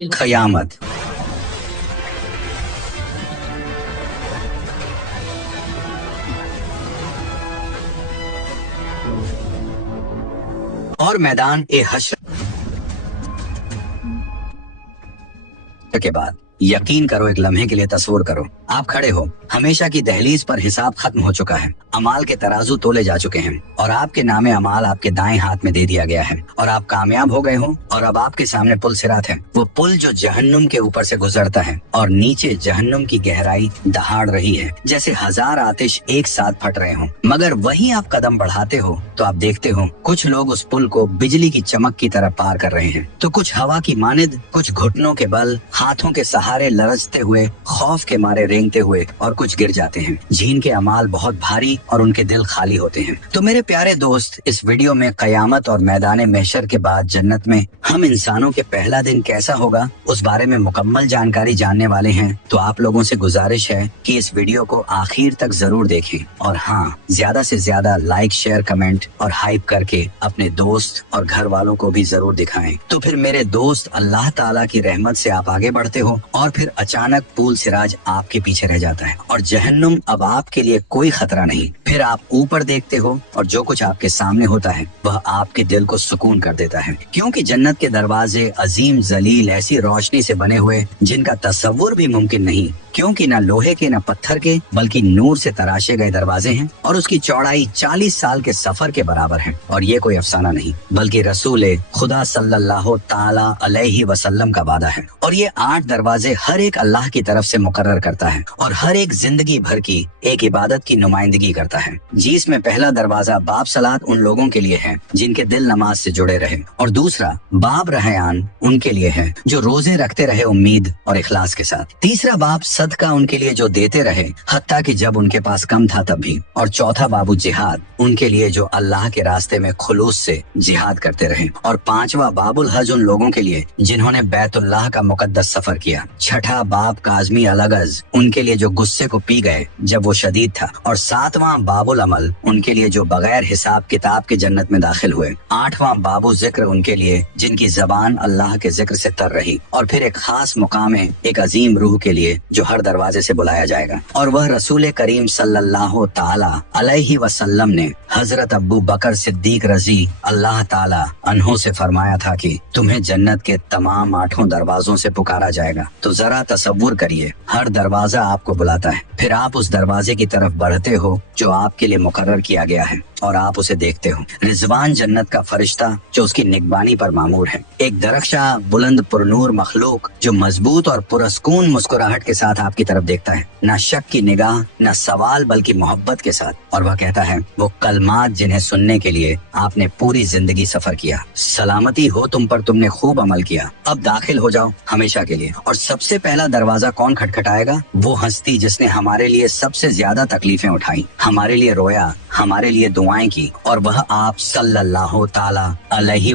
क़यामत। और मैदान ए हश्र के बाद यकीन करो, एक लम्हे के लिए तस्वीर करो, आप खड़े हो, हमेशा की दहलीज पर हिसाब खत्म हो चुका है, अमाल के तराजू तोले जा चुके हैं और आपके नामे अमाल आपके दाएं हाथ में दे दिया गया है और आप कामयाब हो गए हो। और अब आपके सामने पुल सिरात है, वो पुल जो जहन्नुम के ऊपर से गुजरता है और नीचे जहन्नुम की गहराई दहाड़ रही है, जैसे हजार आतिश एक साथ फट रहे हो। मगर वहीं आप कदम बढ़ाते हो तो आप देखते हो कुछ लोग उस पुल को बिजली की चमक की तरह पार कर रहे हैं, तो कुछ हवा की मानिद, कुछ घुटनों के बल, हाथों के सहारे लरजते हुए, खौफ के मारे रेंगते हुए, और कुछ गिर जाते हैं जिनके अमाल बहुत भारी और उनके दिल खाली होते हैं। तो मेरे प्यारे दोस्त, इस वीडियो में क़यामत और मैदान महशर के बाद जन्नत में हम इंसानों के पहला दिन कैसा होगा उस बारे में मुकम्मल जानकारी जानने वाले हैं। तो आप लोगों से गुजारिश है कि इस वीडियो को आखिर तक जरूर देखें और हाँ, ज्यादा से ज्यादा लाइक, शेयर, कमेंट और हाइप करके अपने दोस्त और घर वालों को भी जरूर दिखाएं। तो फिर मेरे दोस्त, अल्लाह ताला की रहमत से आप आगे बढ़ते हो और फिर अचानक पुल सिराज आपके पीछे रह जाता है और जहन्नुम अब आपके लिए कोई खतरा नहीं। फिर आप ऊपर देखते हो और जो कुछ आपके सामने होता है वह आपके दिल को सुकून कर देता है, क्योंकि जन्नत के दरवाजे अजीम जलील ऐसी रोशनी से बने हुए जिनका तस्वुर भी मुमकिन नहीं, क्योंकि न लोहे के न पत्थर के बल्कि नूर से तराशे गए दरवाजे हैं और उसकी चौड़ाई 40 साल के सफर के बराबर है। और ये कोई अफसाना नहीं बल्कि रसूल खुदा सल्लल्लाहु ताला अलैहि वसल्लम का वादा है। और ये 8 दरवाजे हर एक अल्लाह की तरफ से मुकर्रर करता है और हर एक जिंदगी भर की एक इबादत की नुमाइंदगी करता है। जिसमें पहला दरवाजा बाब सलात उन लोगों के लिए है जिनके दिल नमाज से जुड़े रहे, और दूसरा बाब रहयान उनके लिए है जो रोजे रखते रहे उम्मीद और इखलास के साथ। तीसरा बाब सदका उनके लिए जो देते रहे हत्ता कि जब उनके पास कम था तब भी। और चौथा बाबू जिहाद उनके लिए जो अल्लाह के रास्ते में खुलूस से जिहाद करते रहे। और पांचवा बाबुल हज उन लोगों के लिए जिन्होंने बैतुल्लाह का मुकद्दस सफर किया। छठा बाब काजमी अलगज उनके लिए जो गुस्से को पी गए जब वो शदीद था। और सातवां बाबुल अमल उनके लिए जो बगैर हिसाब किताब के जन्नत में दाखिल हुए। आठवां बाबू जिक्र उनके लिए जिनकी जबान अल्लाह के जिक्र से तर रही। और फिर एक खास मुकाम है एक अजीम रूह के लिए जो हर दरवाजे से बुलाया जाएगा, और वह रसूल करीम सल्लल्लाहु ताला अलैहि वसल्लम ने हजरत अब्बू बकर सिद्दीक रजी अल्लाह ताला अन्हो से फरमाया था कि तुम्हें जन्नत के तमाम 8 दरवाजों से पुकारा जाएगा। तो जरा तसव्वुर करिए, हर दरवाजा आपको बुलाता है, फिर आप उस दरवाजे की तरफ बढ़ते हो जो आपके लिए मुकर्रर किया गया है और आप उसे देखते हो। रिजवान जन्नत का फरिश्ता जो उसकी निगबानी पर मामूर है, एक दरख्शा बुलंद पुरनूर मखलूक जो मजबूत और पुरस्कून मुस्कुराहट के साथ आपकी तरफ देखता है, न शक की निगाह न सवाल बल्कि मोहब्बत के साथ। और वह कहता है वो कलमात जिन्हें सुनने के लिए आपने पूरी जिंदगी सफर किया। सलामती हो तुम पर, तुमने खूब अमल किया, अब दाखिल हो जाओ हमेशा के लिए। और सबसे पहला दरवाजा कौन खटखटाएगा? वो हस्ती जिसने हमारे लिए सबसे ज्यादा तकलीफें उठाई, हमारे लिए रोया, हमारे लिए दुआएं की, और वह आप सल्लल्लाहु ताला अलैहि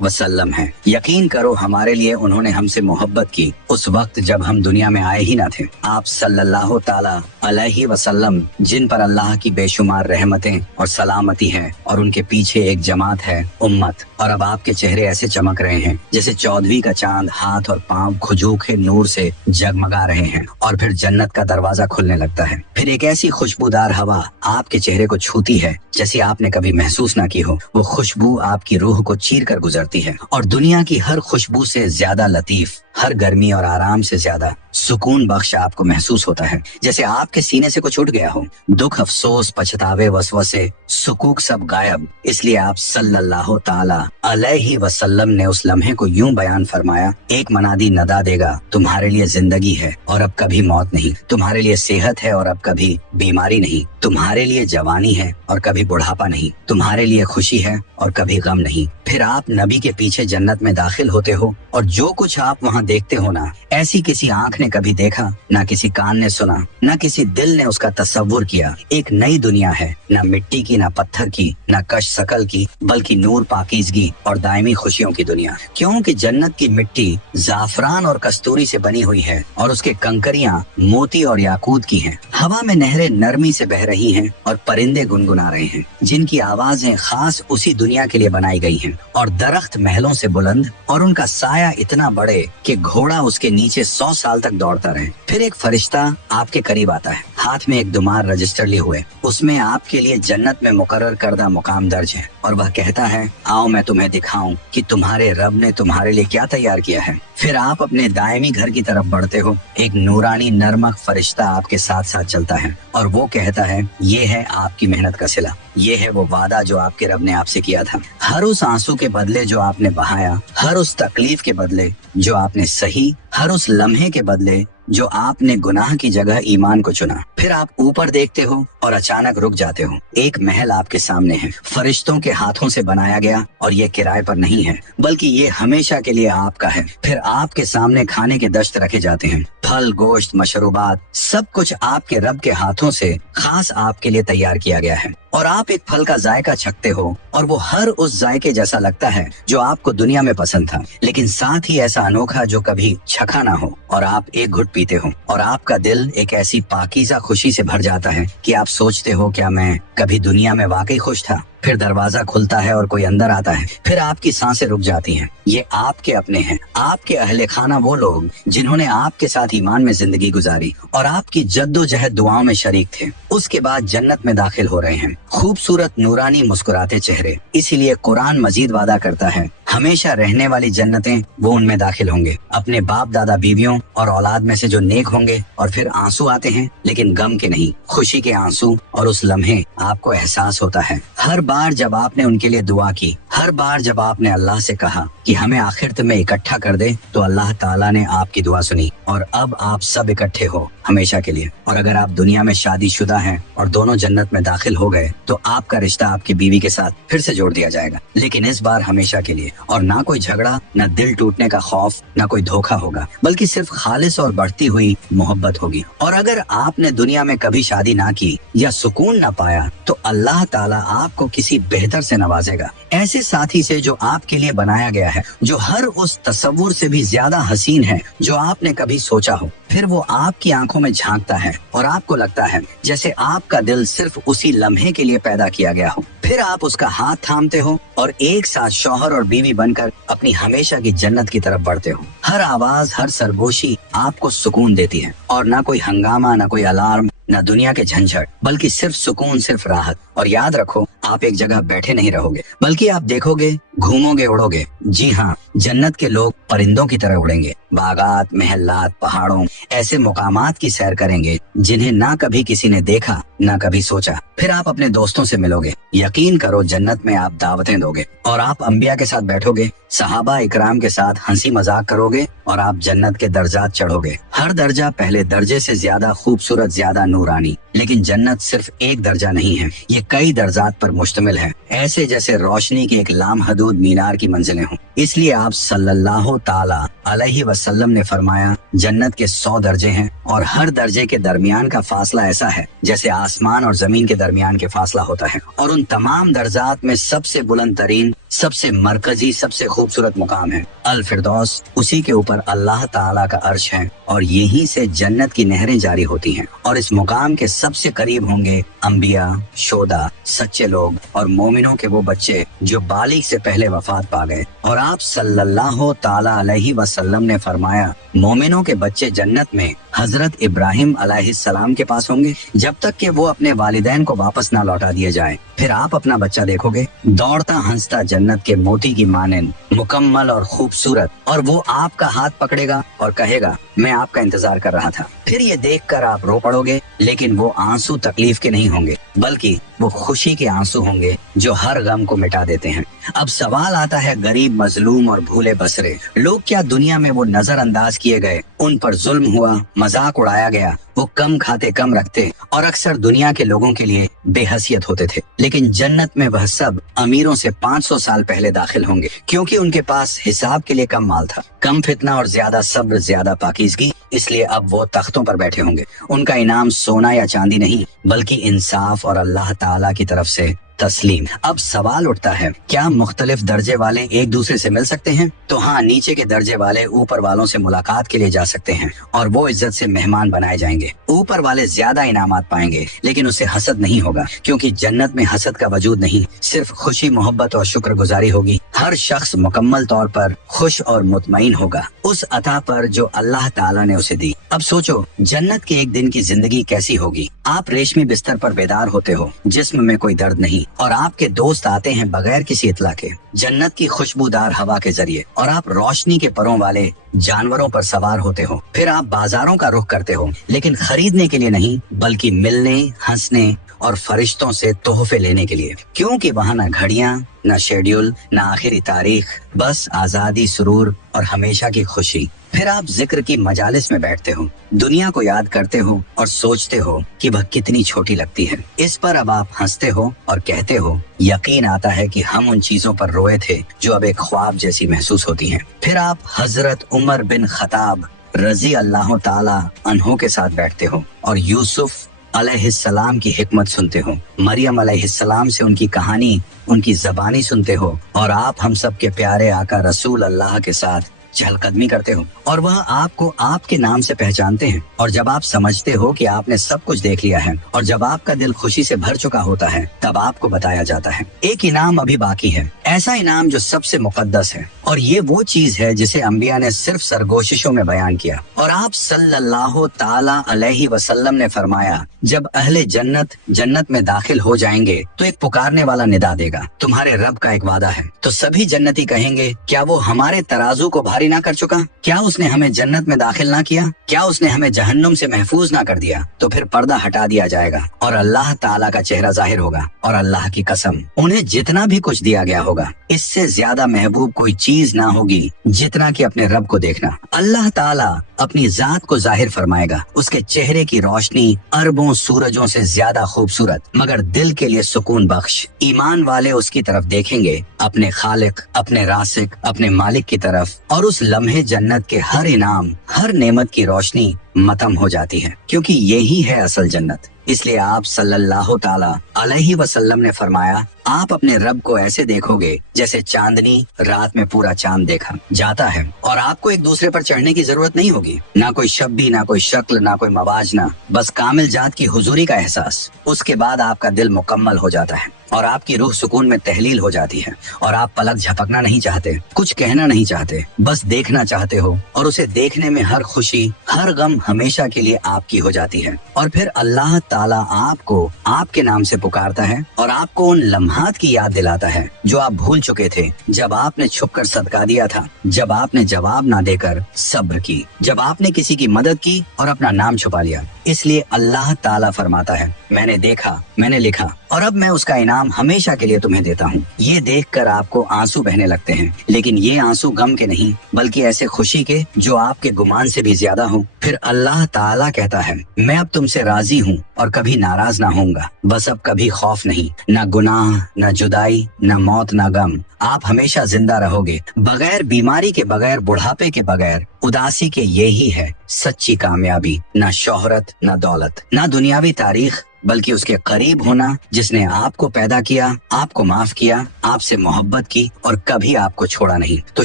वसल्लम है। यकीन करो हमारे लिए उन्होंने हमसे मोहब्बत की उस वक्त जब हम दुनिया में आए ही ना थे। आप सल्लल्लाहु ताला अलैहि वसल्लम जिन पर अल्लाह की बेशुमार रहमतें और सलामती है, और उनके पीछे एक जमात है उम्मत। और अब आपके चेहरे ऐसे चमक रहे हैं जैसे 14वीं का चांद, हाथ और पांव खुजूखे नूर से जगमगा रहे हैं। और फिर जन्नत का दरवाजा खुलने लगता है, फिर एक ऐसी खुशबूदार हवा आपके चेहरे को छूती है जैसी आपने कभी महसूस ना की हो। वो खुशबू आपकी रूह को चीर कर गुजरती है और दुनिया की हर खुशबू से ज्यादा लतीफ, हर गर्मी और आराम से ज्यादा सुकून बख्श आपको महसूस होता है, जैसे आपके सीने से कुछ उठ गया हो। दुख, अफसोस, पछतावे, वसवसे, सुकूक सब गायब। इसलिए आप सल्लल्लाहु ताला अलैहि वसल्लम ने उस लम्हे को यूं बयान फरमाया, एक मनादी नदा देगा, तुम्हारे लिए जिंदगी है और अब कभी मौत नहीं, तुम्हारे लिए सेहत है और अब कभी बीमारी नहीं, तुम्हारे लिए जवानी है और कभी बुढ़ापा नहीं, तुम्हारे लिए खुशी है और कभी गम नहीं। फिर आप नबी के पीछे जन्नत में दाखिल होते हो और जो कुछ आप वहाँ देखते हो ना, ऐसी किसी आंख ने कभी देखा, ना किसी कान ने सुना, ना किसी दिल ने उसका तसव्वुर किया। एक नई दुनिया है, ना मिट्टी की, ना पत्थर की, ना कश शकल की, बल्कि नूर, पाकीज़गी और दायमी खुशियों की दुनिया। क्योंकि जन्नत की मिट्टी जाफरान और कस्तूरी से बनी हुई है और उसके कंकरियां मोती और याकूत की हैं। हवा में नहरें नरमी से बह रही हैं और परिंदे गुनगुना रहे हैं जिनकी आवाजें खास उसी दुनिया के लिए बनाई गई हैं। और दरख्त महलों से बुलंद और उनका साया इतना बड़े कि घोड़ा उसके नीचे 100 साल तक दौड़ता रहे। फिर एक फरिश्ता आपके करीब आता है, हाथ में एक दुमार रजिस्टर लिए हुए। उसमें आपके लिए जन्नत में मुकर्रर करदा मुकाम दर्ज है और वह कहता है, आओ मैं तुम्हें दिखाऊं कि तुम्हारे रब ने तुम्हारे लिए क्या तैयार किया है। फिर आप अपने दायमी घर की तरफ बढ़ते हो। एक नूरानी नरमक फरिश्ता आपके साथ साथ चलता है और वो कहता है, ये है आपकी मेहनत का सिला, ये है वो वादा जो आपके रब ने आपसे किया था। हर उस आंसू के बदले जो आपने बहाया, हर उस तकलीफ के बदले जो आपने सही, हर उस लम्हे के बदले जो आपने गुनाह की जगह ईमान को चुना। फिर आप ऊपर देखते हो और अचानक रुक जाते हो। एक महल आपके सामने है, फरिश्तों के हाथों से बनाया गया, और ये किराए पर नहीं है बल्कि ये हमेशा के लिए आपका है। फिर आपके सामने खाने के दश्त रखे जाते हैं, फल, गोश्त, मशरूबात, सब कुछ आपके रब के हाथों से खास आपके लिए तैयार किया गया है। और आप एक फल का जायका चखते हो और वो हर उस जायके जैसा लगता है जो आपको दुनिया में पसंद था, लेकिन साथ ही ऐसा अनोखा जो कभी चखा ना हो। और आप एक घुट पीते हो और आपका दिल एक ऐसी पाकीज़ा खुशी से भर जाता है कि आप सोचते हो, क्या मैं कभी दुनिया में वाकई खुश था। फिर दरवाजा खुलता है और कोई अंदर आता है। फिर आपकी सांसें रुक जाती हैं। ये आपके अपने हैं, आपके अहले खाना, वो लोग जिन्होंने आपके साथ ईमान में जिंदगी गुजारी और आपकी जद्दोजहद दुआओं में शरीक थे। उसके बाद जन्नत में दाखिल हो रहे हैं, खूबसूरत नूरानी मुस्कुराते चेहरे। इसीलिए कुरान मजीद वादा करता है, हमेशा रहने वाली जन्नतें वो उनमें दाखिल होंगे, अपने बाप दादा बीवियों और औलाद में से जो नेक होंगे। और फिर आंसू आते हैं, लेकिन गम के नहीं, खुशी के आंसू। और उस लम्हे आपको एहसास होता है, हर बार जब आपने उनके लिए दुआ की, हर बार जब आपने अल्लाह से कहा कि हमें आखिरत में इकट्ठा कर दे, तो अल्लाह ताला ने आपकी दुआ सुनी और अब आप सब इकट्ठे हो हमेशा के लिए। और अगर आप दुनिया में शादीशुदा हैं और दोनों जन्नत में दाखिल हो गए, तो आपका रिश्ता आपकी बीवी के साथ फिर से जोड़ दिया जाएगा, लेकिन इस बार हमेशा के लिए। और ना कोई झगड़ा, ना दिल टूटने का खौफ, ना कोई धोखा होगा, बल्कि सिर्फ खालिस और बढ़ती हुई मोहब्बत होगी। और अगर आपने दुनिया में कभी शादी ना की या सुकून ना पाया, तो अल्लाह ताला आपको किसी बेहतर से नवाजेगा, ऐसे साथी से जो आपके लिए बनाया गया है, जो हर उस तसव्वुर से भी ज्यादा हसीन है जो आपने कभी सोचा हो। फिर वो आपकी आंखों में झांकता है और आपको लगता है जैसे आपका दिल सिर्फ उसी लम्हे के लिए पैदा किया गया हो। फिर आप उसका हाथ थामते हो और एक साथ शौहर और बीवी बनकर अपनी हमेशा की जन्नत की तरफ बढ़ते हो। हर आवाज, हर सरगोशी आपको सुकून देती है, और ना कोई हंगामा, ना कोई अलार्म, ना दुनिया के झंझट, बल्कि सिर्फ सुकून, सिर्फ राहत। और याद रखो, आप एक जगह बैठे नहीं रहोगे, बल्कि आप देखोगे, घूमोगे, उड़ोगे। जी हाँ, जन्नत के लोग परिंदों की तरह उड़ेंगे, बागात, महलात, पहाड़ों, ऐसे मुकामात की सैर करेंगे जिन्हें ना कभी किसी ने देखा, ना कभी सोचा। फिर आप अपने दोस्तों से मिलोगे, यकीन करो जन्नत में आप दावतें दोगे, और आप अंबिया के साथ बैठोगे, सहाबा इकराम के साथ हंसी मजाक करोगे, और आप जन्नत के दर्जात चढ़ोगे। हर दर्जा पहले दर्जे से ज्यादा खूबसूरत, ज्यादा नूरानी। लेकिन जन्नत सिर्फ एक दर्जा नहीं है, ये कई दर्जात पर मुश्तमिल है, ऐसे जैसे रोशनी के एक लामहदूद मीनार की मंजिलें हों। इसलिए आप सल्लल्लाहु ताला अलैहि वसल्लम ने फरमाया, जन्नत के 100 दर्जे हैं, और हर दर्जे के दरमियान का फासला ऐसा है जैसे आसमान और जमीन के दरमियान के फासला होता है। और उन तमाम दर्जात में सबसे बुलंद तरीन, सबसे मरकजी, सबसे खूबसूरत मुकाम है अल फिरदौस। उसी के ऊपर अल्लाह ताला का अर्श है, और यहीं से जन्नत की नहरें जारी होती हैं। और इस मुकाम के सबसे करीब होंगे अंबिया, शोदा, सच्चे लोग और मोमिनों के वो बच्चे जो बालिग से पहले वफात पा गए। और आप सल्लल्लाहु ताला अलैहि वसल्लम ने फरमाया, मोमिनों के बच्चे जन्नत में हजरत इब्राहिम अलैहिस्सलाम के पास होंगे, जब तक कि वो अपने वालिदैन को वापस ना लौटा दिए जाए। फिर आप अपना बच्चा देखोगे, दौड़ता हंसता जन्नत के मोती की मानंद, मुकम्मल और खूबसूरत, और वो आपका हाथ पकड़ेगा और कहेगा, मैं आपका इंतजार कर रहा था। फिर ये देखकर आप रो पड़ोगे, लेकिन वो आंसू तकलीफ के नहीं होंगे, बल्कि वो खुशी के आंसू होंगे जो हर गम को मिटा देते हैं। अब सवाल आता है, गरीब, मजलूम और भूले बसरे लोग, क्या दुनिया में वो नजरअंदाज किए गए, उन पर जुल्म हुआ, मजाक उड़ाया गया, वो कम खाते कम रखते और अक्सर दुनिया के लोगों के लिए बेहसियत होते थे। लेकिन जन्नत में वह सब अमीरों से 500 साल पहले दाखिल होंगे, क्योंकि उनके पास हिसाब के लिए कम माल था, कम फितना और ज्यादा सब्र, ज्यादा पाकीज़गी। इसलिए अब वो तख्तों पर बैठे होंगे। उनका इनाम सोना या चांदी नहीं, बल्कि इंसाफ और अल्लाह ताला की तरफ से तस्लीम। अब सवाल उठता है, क्या मुख्तलिफ दर्जे वाले एक दूसरे से मिल सकते हैं? तो हाँ, नीचे के दर्जे वाले ऊपर वालों से मुलाकात के लिए जा सकते हैं और वो इज्जत से मेहमान बनाए जाएंगे। ऊपर वाले ज्यादा इनामात पाएंगे, लेकिन उसे हसद नहीं होगा, क्योंकि जन्नत में हसद का वजूद नहीं, सिर्फ खुशी, मोहब्बत और शुक्रगुजारी होगी। हर शख्स मुकम्मल तौर पर खुश और मुतमईन होगा उस अता पर जो अल्लाह ताला ने उसे दी। अब सोचो जन्नत के एक दिन की जिंदगी कैसी होगी। आप रेशमी बिस्तर पर बेदार होते हो, जिस्म में कोई दर्द नहीं, और आपके दोस्त आते हैं बगैर किसी इत्तला के जन्नत की खुशबूदार हवा के जरिए, और आप रोशनी के परों वाले जानवरों पर सवार होते हो। फिर आप बाजारों का रुख करते हो, लेकिन खरीदने के लिए नहीं, बल्कि मिलने, हंसने और फरिश्तों से तोहफे लेने के लिए, क्योंकि वहाँ न घड़ियाँ, न शेड्यूल, न आखिरी तारीख, बस आजादी, सुरूर और हमेशा की खुशी। फिर आप जिक्र की मजालिस में बैठते हो, दुनिया को याद करते हो और सोचते हो कि वह कितनी छोटी लगती है। इस पर अब आप हंसते हो और कहते हो, यकीन आता है कि हम उन चीजों पर रोए थे जो अब एक ख्वाब जैसी महसूस होती हैं। फिर आप हजरत उमर बिन खताब रजी अल्लाह ताला अन्हो के साथ बैठते हो और यूसुफ अलैहिस्सलाम की हिकमत सुनते हो, मरियम अलैहिस्सलाम से उनकी कहानी, उनकी ज़बानी सुनते हो, और आप हम सब के प्यारे आका रसूल अल्लाह के साथ चहलकदमी करते हो, और वह आपको आपके नाम से पहचानते हैं। और जब आप समझते हो कि आपने सब कुछ देख लिया है और जब आपका दिल खुशी से भर चुका होता है, तब आपको बताया जाता है एक इनाम अभी बाकी है, ऐसा इनाम जो सबसे मुकद्दस है, और ये वो चीज है जिसे अंबिया ने सिर्फ सरगोशिशों में बयान किया। और आप सल्लल्लाहु ताला अलैहि वसल्लम ने फरमाया, जब अहले जन्नत जन्नत में दाखिल हो जाएंगे तो एक पुकारने वाला निदा देगा, तुम्हारे रब का एक वादा है। तो सभी जन्नती कहेंगे, क्या वो हमारे तराजू को भारी ना कर चुका? क्या उसने हमें जन्नत में दाखिल ना किया? क्या उसने हमें जहन्नुम से महफूज ना कर दिया? तो फिर पर्दा हटा दिया जाएगा और अल्लाह ताला का चेहरा जाहिर होगा, और अल्लाह की कसम उन्हें जितना भी कुछ दिया गया होगा, इससे ज्यादा महबूब कोई चीज ना होगी जितना कि अपने रब को देखना। अल्लाह ताला अपनी जात को जाहिर फरमाएगा, उसके चेहरे की रोशनी अरबों सूरजों से ज्यादा खूबसूरत, मगर दिल के लिए सुकून बख्श। ईमान वाले उसकी तरफ देखेंगे, अपने खालिक, अपने रासिक, अपने मालिक की तरफ, और उस लम्हे जन्नत के हर इनाम, हर नेमत की रोशनी मतम हो जाती है, क्योंकि यही है असल जन्नत। इसलिए आप सल्लल्लाहु ताला अलैहि वसल्लम ने फरमाया, आप अपने रब को ऐसे देखोगे जैसे चांदनी रात में पूरा चांद देखा जाता है, और आपको एक दूसरे पर चढ़ने की जरूरत नहीं होगी, ना कोई शब्बी, ना कोई शक्ल, ना कोई मवाजना, बस कामिल जात की हुजूरी का एहसास। उसके बाद आपका दिल मुकम्मल हो जाता है और आपकी रूह सुकून में तहलील हो जाती है, और आप पलक झपकना नहीं चाहते, कुछ कहना नहीं चाहते, बस देखना चाहते हो, और उसे देखने में हर खुशी, हर गम हमेशा के लिए आपकी हो जाती है। और फिर अल्लाह ताला आपको आपके नाम से पुकारता है और आपको उन लम्हात की याद दिलाता है जो आप भूल चुके थे, जब आपने छुपकर सदका दिया था, जब आपने जवाब ना देकर सब्र की, जब आपने किसी की मदद की और अपना नाम छुपा लिया। इसलिए अल्लाह ताला फरमाता है, मैंने देखा, मैंने लिखा, और अब मैं उसका इनाम हमेशा के लिए तुम्हें देता हूँ। ये देखकर आपको आंसू बहने लगते हैं, लेकिन ये आंसू गम के नहीं, बल्कि ऐसे खुशी के जो आपके गुमान से भी ज्यादा हो। फिर अल्लाह ताला कहता है, मैं अब तुमसे राजी हूँ और कभी नाराज ना होऊंगा। बस अब कभी खौफ नहीं, न गुनाह, न जुदाई, न मौत, न गम। आप हमेशा जिंदा रहोगे, बगैर बीमारी के, बगैर बुढ़ापे के, बगैर उदासी के। यही है सच्ची कामयाबी, न शोहरत, न दौलत, न दुनियावी तारीख, बल्कि उसके करीब होना जिसने आपको पैदा किया, आपको माफ किया, आपसे मोहब्बत की और कभी आपको छोड़ा नहीं। तो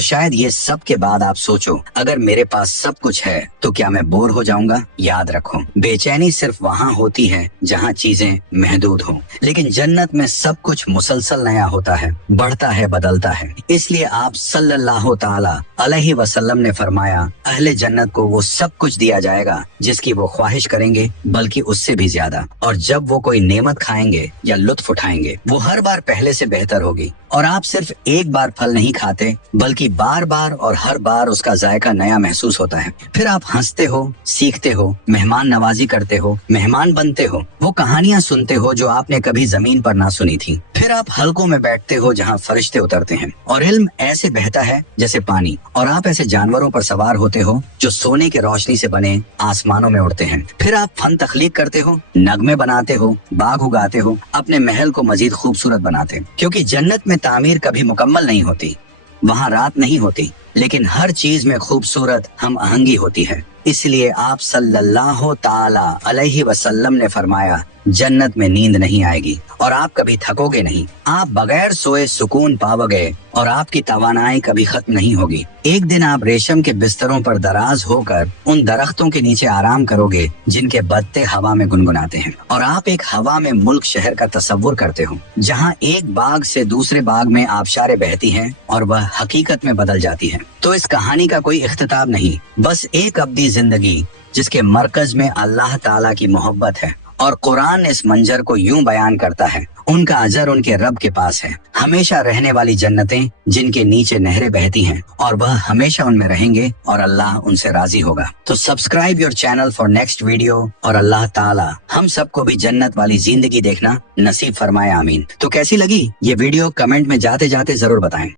शायद ये सब के बाद आप सोचो, अगर मेरे पास सब कुछ है तो क्या मैं बोर हो जाऊंगा? याद रखो, बेचैनी सिर्फ वहाँ होती है जहाँ चीजें महदूद हो, लेकिन जन्नत में सब कुछ मुसलसल नया होता है, बढ़ता है, बदलता है। इसलिए आप सल्लल्लाहु ताला अलैहि वसल्लम ने फरमाया, अहले जन्नत को वो सब कुछ दिया जाएगा जिसकी वो ख्वाहिश करेंगे, बल्कि उससे भी ज्यादा। और जब वो कोई नेमत खाएंगे या लुत्फ उठाएंगे, वो हर बार पहले से बेहतर होगी। और आप सिर्फ एक बार फल नहीं खाते, बल्कि बार बार और हर बार उसका जायका नया महसूस होता है। फिर आप हंसते हो, सीखते हो, मेहमान नवाजी करते हो, मेहमान बनते हो, वो कहानियां सुनते हो जो आपने कभी जमीन पर ना सुनी थी। फिर आप हलकों में बैठते हो जहाँ फरिश्ते उतरते हैं, और इल्म ऐसे बहता है जैसे पानी, और आप ऐसे जानवरों पर सवार होते हो जो सोने के रोशनी से बने आसमानों में उड़ते हैं। फिर आप फन तख्लीक करते हो, नगमे बनाते हो, बाग उगाते हो, अपने महल को मजीद खूबसूरत बनाते, क्योंकि जन्नत में तामीर कभी मुकम्मल नहीं होती, वहाँ रात नहीं होती, लेकिन हर चीज में खूबसूरत हम आहंगी होती है। इसलिए आप सल्लल्लाहु ताला अलैहि वसल्लम ने फरमाया, जन्नत में नींद नहीं आएगी और आप कभी थकोगे नहीं। आप बगैर सोए सुकून पाओगे और आपकी तवानाई कभी खत्म नहीं होगी। एक दिन आप रेशम के बिस्तरों पर दराज होकर उन दरख्तों के नीचे आराम करोगे जिनके पत्ते हवा में गुनगुनाते हैं, और आप एक हवा में मुल्क शहर का तस्वुर करते हो जहाँ एक बाग से दूसरे बाग में आबशारें बहती हैं और वह हकीकत में बदल जाती है। तो इस कहानी का कोई इख्तिताम नहीं, बस एक अब्दी जिंदगी जिसके मरकज में अल्लाह ताला की मोहब्बत है। और कुरान इस मंजर को यूं बयान करता है, उनका अजर उनके रब के पास है, हमेशा रहने वाली जन्नतें जिनके नीचे नहरें बहती हैं, और वह हमेशा उनमें रहेंगे और अल्लाह उनसे राजी होगा। तो subscribe your channel for next video, और अल्लाह ताला हम सबको भी जन्नत वाली जिंदगी देखना नसीब फरमाए, आमीन। तो कैसी लगी ये वीडियो कमेंट में जाते जाते जरूर बताएं।